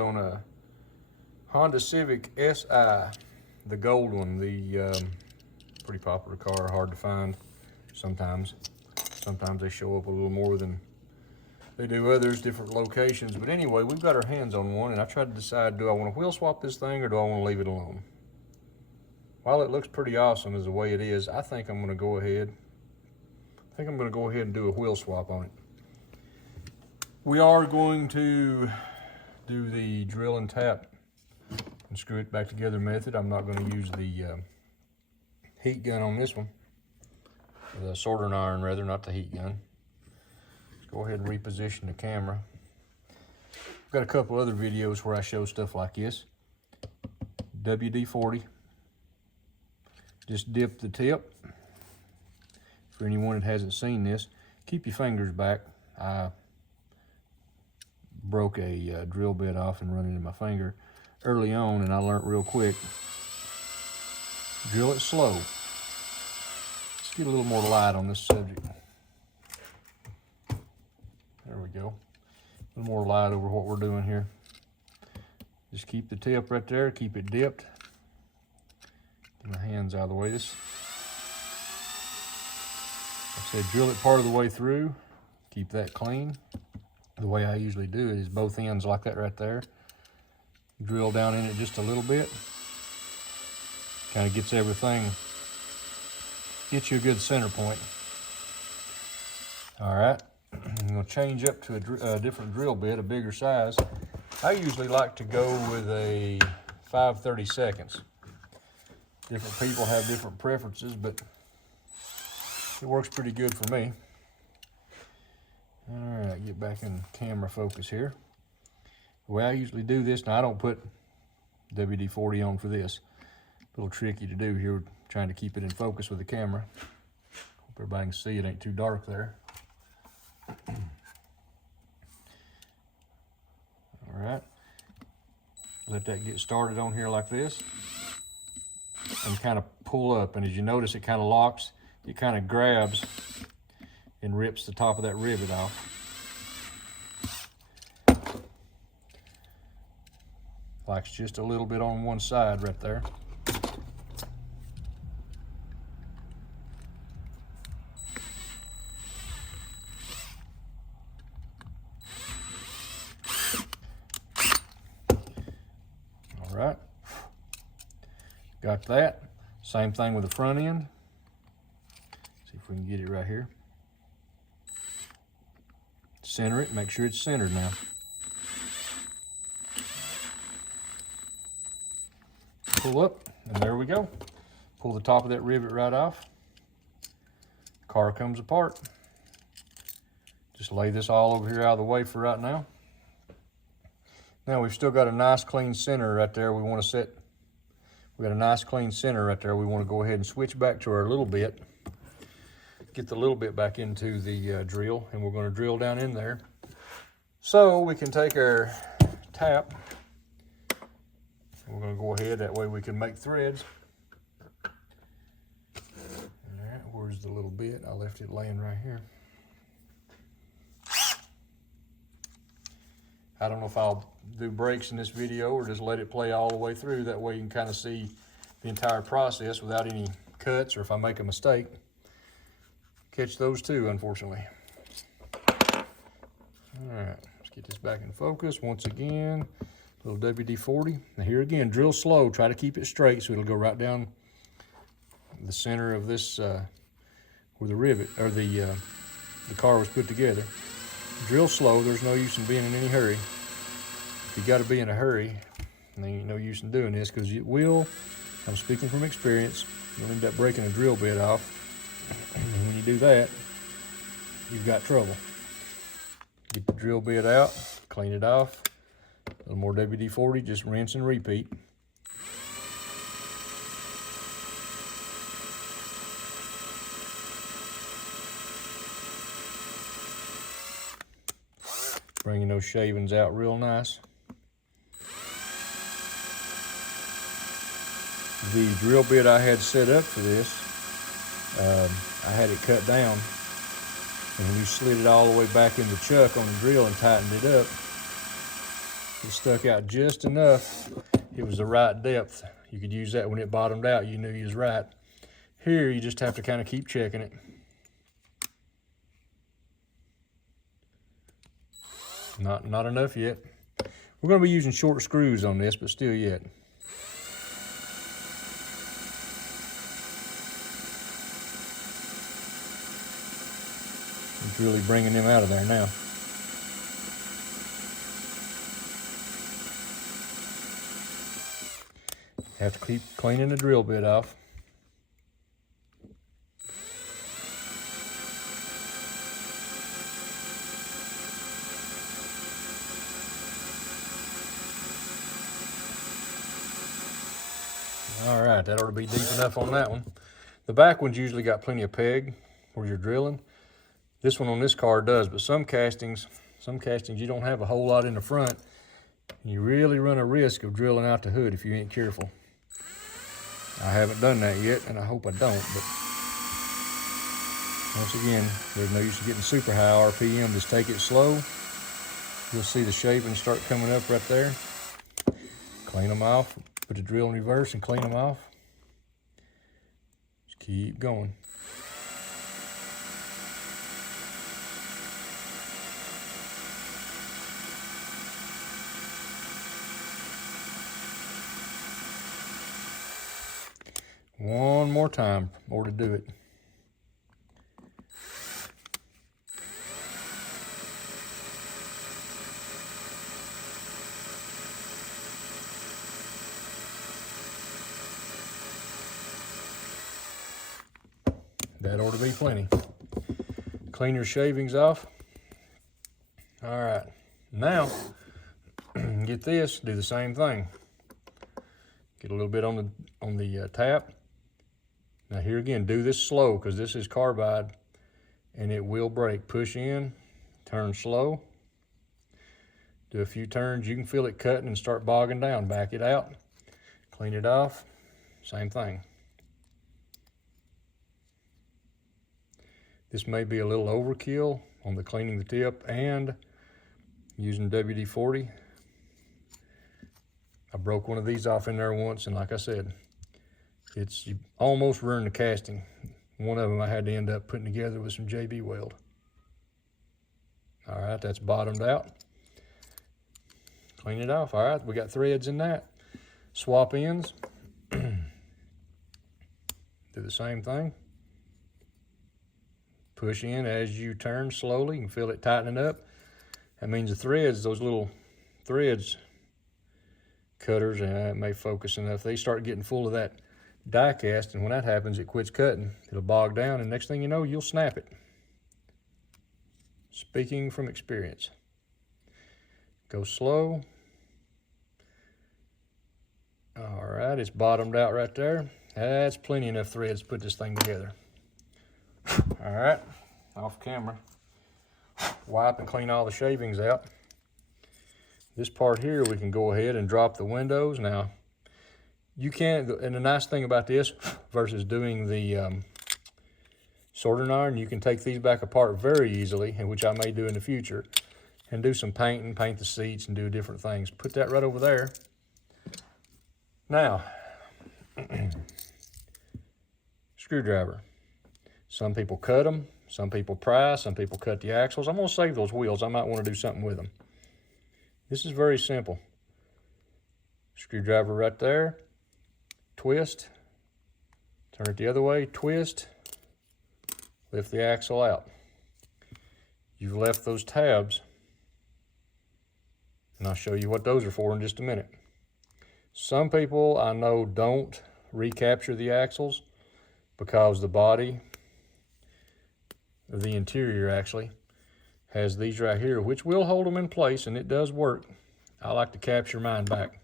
on a Honda Civic SI, the gold one, the pretty popular car, hard to find sometimes. Sometimes they show up a little more than they do others, different locations. But anyway, we've got our hands on one, and I tried to decide, do I want to wheel swap this thing or do I want to leave it alone? While it looks pretty awesome as the way it is, I think I'm going to go ahead. And do a wheel swap on it. We are going to do the drill and tap and screw it back together method. I'm not going to use the heat gun on this one. The soldering iron rather, not the heat gun. Let's go ahead and reposition the camera. I've got a couple other videos where I show stuff like this. WD-40. Just dip the tip. For anyone that hasn't seen this, keep your fingers back. I broke a drill bit off and run into my finger early on, and I learned real quick, drill it slow. Let's get a little more light on this subject. There we go. A little more light over what we're doing here. Just keep the tip right there, keep it dipped. Get my hands out of the way. This, like I said, drill it part of the way through, keep that clean. The way I usually do it is both ends like that right there. Drill down in it just a little bit. Kind of gets everything, gets you a good center point. All right, I'm gonna change up to a different drill bit, a bigger size. I usually like to go with a 5/32. Different people have different preferences, but it works pretty good for me. All right, get back in camera focus here. The way I usually do this, now I don't put WD-40 on for this. A little tricky to do here, trying to keep it in focus with the camera. Hope everybody can see it ain't too dark there. All right, let that get started on here like this. And kind of pull up, and as you notice, it kind of locks, it kind of grabs and rips the top of that rivet off. Locks just a little bit on one side right there. All right. Got that. Same thing with the front end. See if we can get it right here. Center it, make sure it's centered now. Pull up, and there we go. Pull the top of that rivet right off. Car comes apart. Just lay this all over here out of the way for right now. Now we've still got a nice clean center right there. We want to set. We got a nice clean center right there. We want to go ahead and switch back to our little bit. Get the little bit back into the drill, and we're going to drill down in there. So we can take our tap, and we're going to go ahead, that way we can make threads. All right, where's the little bit? I left it laying right here. I don't know if I'll do breaks in this video or just let it play all the way through. That way you can kind of see the entire process without any cuts, or if I make a mistake, catch those too, unfortunately. All right, let's get this back in focus. Once again, a little WD-40. Now here again, drill slow. Try to keep it straight so it'll go right down the center of this, where the rivet, or the car was put together. Drill slow. There's no use in being in any hurry. If you got to be in a hurry, then ain't no use in doing this, because it will, I'm speaking from experience, you'll end up breaking a drill bit off. And when you do that, you've got trouble. Get the drill bit out, clean it off. A little more WD-40, just rinse and repeat. Bringing those shavings out real nice. The drill bit I had set up for this, I had it cut down, and when you slid it all the way back in the chuck on the drill and tightened it up, It stuck out just enough. It was the right depth. You could use that when it bottomed out. You knew you was right. Here, you just have to kind of keep checking it. Not enough yet. We're going to be using short screws on this, but still yet. It's really bringing them out of there now. Have to keep cleaning the drill bit off. All right, that ought to be deep enough on that one. The back one's usually got plenty of peg where you're drilling. This one on this car does, but some castings you don't have a whole lot in the front. You really run a risk of drilling out the hood if you ain't careful. I haven't done that yet, and I hope I don't, but once again, there's no use in getting super high RPM. Just take it slow. You'll see the shavings start coming up right there. Clean them off. Put the drill in reverse and clean them off. Just keep going. One more time more to do it. That ought to be plenty. Clean your shavings off. All right, now get this, do the same thing. Get a little bit on the tap. Now here again, do this slow because this is carbide and it will break. Push in, turn slow. Do a few turns, you can feel it cutting and start bogging down. Back it out, clean it off, same thing. This may be a little overkill on the cleaning the tip and using WD-40. I broke one of these off in there once, and like I said, you almost ruined the casting. One of them I had to end up putting together with some JB weld. All right, that's bottomed out. Clean it off. All right, we got threads in that. Swap ends. Do the same thing. Push in as you turn slowly. You can feel it tightening up. That means the threads, those little threads, cutters, and it may focus enough. They start getting full of that die cast, and when that happens, it quits cutting. It'll bog down, and next thing you know, you'll snap it. Speaking from experience. Go slow. All right, it's bottomed out right there. That's plenty enough threads to put this thing together. All right, off camera. Wipe and clean all the shavings out. This part here, we can go ahead and drop the windows. Now, you can, and the nice thing about this versus doing the soldering iron, you can take these back apart very easily, and which I may do in the future, and do some painting, paint the seats, and do different things. Put that right over there. Now, screwdriver. Some people cut them, some people pry, some people cut the axles. I'm gonna save those wheels. I might wanna do something with them. This is very simple. Screwdriver right there, twist, turn it the other way, twist, lift the axle out. You've left those tabs, and I'll show you what those are for in just a minute. Some people I know don't recapture the axles because the body, the interior actually, has these right here, which will hold them in place, and it does work. I like to capture mine back.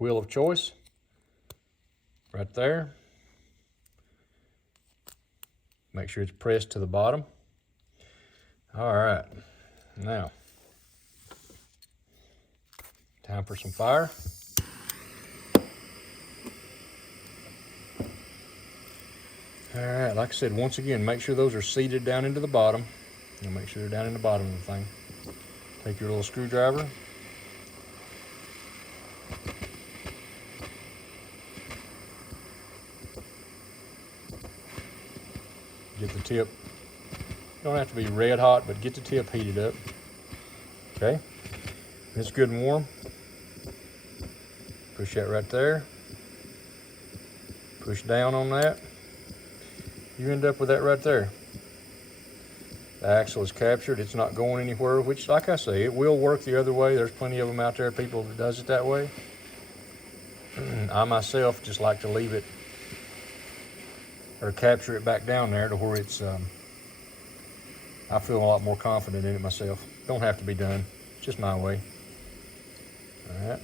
Wheel of choice, right there. Make sure it's pressed to the bottom. All right, now, time for some fire. All right, like I said, once again, make sure those are seated down into the bottom. Make sure they're down in the bottom of the thing. Take your little screwdriver. Get the tip. Don't have to be red hot, but get the tip heated up. Okay, it's good and warm. Push that right there. Push down on that. You end up with that right there. The axle is captured. It's not going anywhere, which, like I say, it will work the other way. There's plenty of them out there, people that does it that way. I myself just like to leave it or capture it back down there to where it's, I feel a lot more confident in it myself. Don't have to be done, just my way. All right.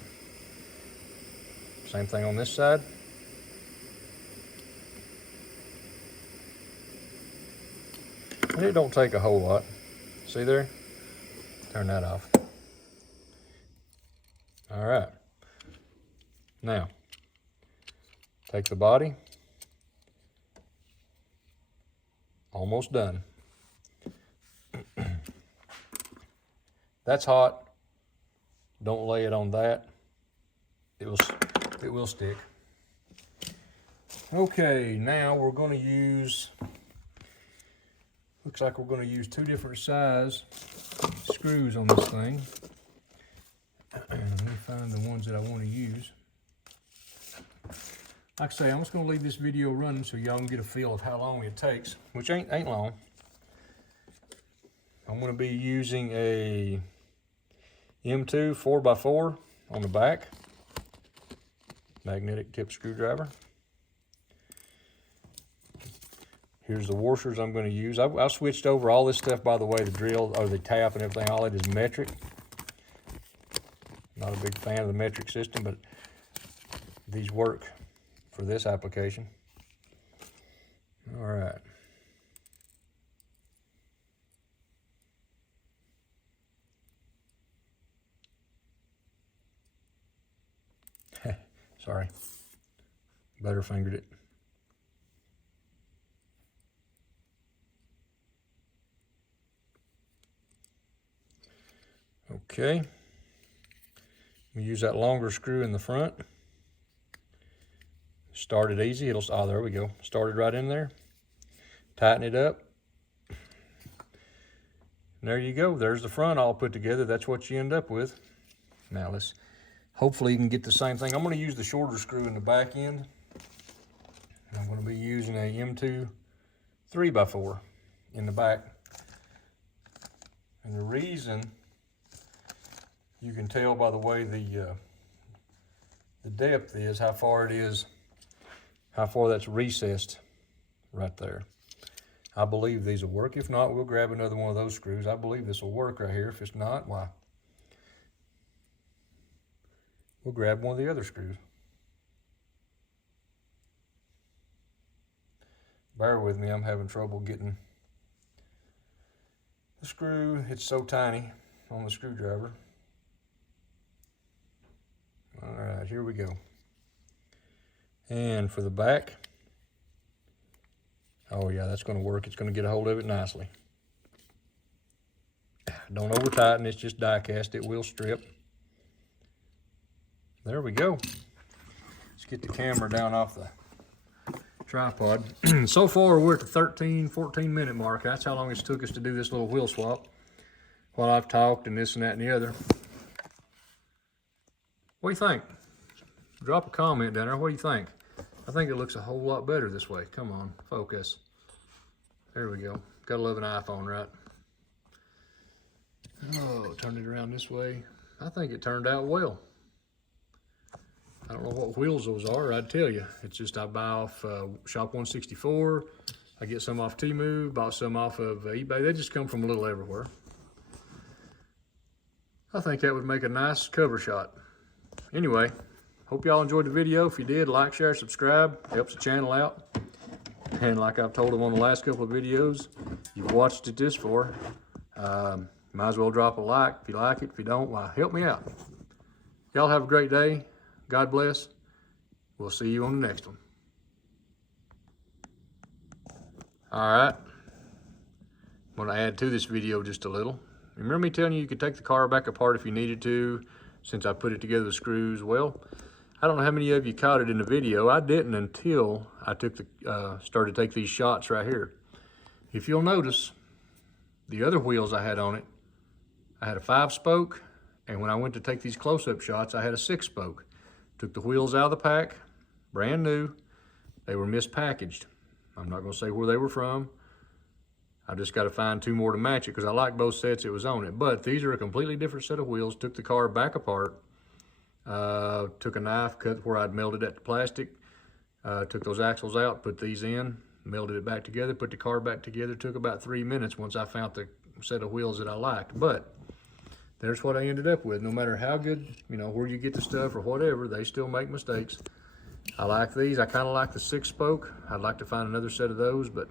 Same thing on this side. And it don't take a whole lot. See there? Turn that off. All right. Now, take the body. Almost done. That's hot. Don't lay it on that. It will stick. Okay, now we're going to use, looks like we're going to use 2 different size screws on this thing. Let me find the ones that I want to use. Like I say, I'm just going to leave this video running so y'all can get a feel of how long it takes, which ain't long. I'm going to be using a M2 4x4 on the back, magnetic tip screwdriver. Here's the washers I'm going to use. I switched over all this stuff, by the way, the drill or the tap and everything, all it is metric. Not a big fan of the metric system, but these work for this application. All right. Sorry, butterfingered it. Okay, we use that longer screw in the front. Start it easy. Oh, there we go. Started right in there. Tighten it up. And there you go. There's the front all put together. That's what you end up with. Now let's, hopefully you can get the same thing. I'm going to use the shorter screw in the back end. I'm going to be using a M2 3x4 in the back. And the reason, you can tell by the way the depth is, how far it is, how far that's recessed right there. I believe these will work. If not, we'll grab another one of those screws. I believe this will work right here. If it's not, why? We'll grab one of the other screws. Bear with me, I'm having trouble getting the screw. It's so tiny on the screwdriver. All right, here we go. And for the back, oh yeah, that's going to work. It's going to get a hold of it nicely. Don't over tighten, it's just die cast. It will strip. There we go. Let's get the camera down off the tripod. So far we're at the 13-14 minute mark. That's how long it's took us to do this little wheel swap while I've talked and this and that and the other. What do you think? Drop a comment down there. What do you think? I think it looks a whole lot better this way. Come on, focus. There we go. Gotta love an iPhone, right? Oh, turn it around this way. I think it turned out well. I don't know what wheels those are, I'd tell you. It's just I buy off Shop 164. I get some off Temu, bought some off of eBay. They just come from a little everywhere. I think that would make a nice cover shot. Anyway, hope y'all enjoyed the video. If you did, like, share, subscribe. Helps the channel out. And like I've told them on the last couple of videos, you've watched it this far, might as well drop a like if you like it. If you don't, why, help me out. Y'all have a great day. God bless. We'll see you on the next one. All right. I'm going to add to this video just a little. Remember me telling you could take the car back apart if you needed to, since I put it together with screws? Well, I don't know how many of you caught it in the video. I didn't until I started to take these shots right here. If you'll notice, the other wheels I had on it, I had a 5-spoke, and when I went to take these close-up shots, I had a 6-spoke. Took the wheels out of the pack, brand new. They were mispackaged. I'm not gonna say where they were from. I just gotta find 2 more to match it because I like both sets it was on it. But these are a completely different set of wheels. Took the car back apart. Took a knife, cut where I'd melted at the plastic. Took those axles out, put these in, melted it back together, put the car back together. Took about 3 minutes once I found the set of wheels that I liked. But there's what I ended up with. No matter how good, where you get the stuff or whatever, they still make mistakes. I like these. I kind of like the 6-spoke. I'd like to find another set of those, but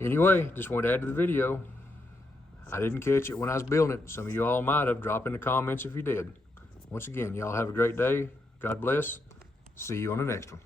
anyway, just wanted to add to the video. I didn't catch it when I was building it. Some of you all might have. Drop in the comments if you did. Once again, y'all have a great day. God bless. See you on the next one.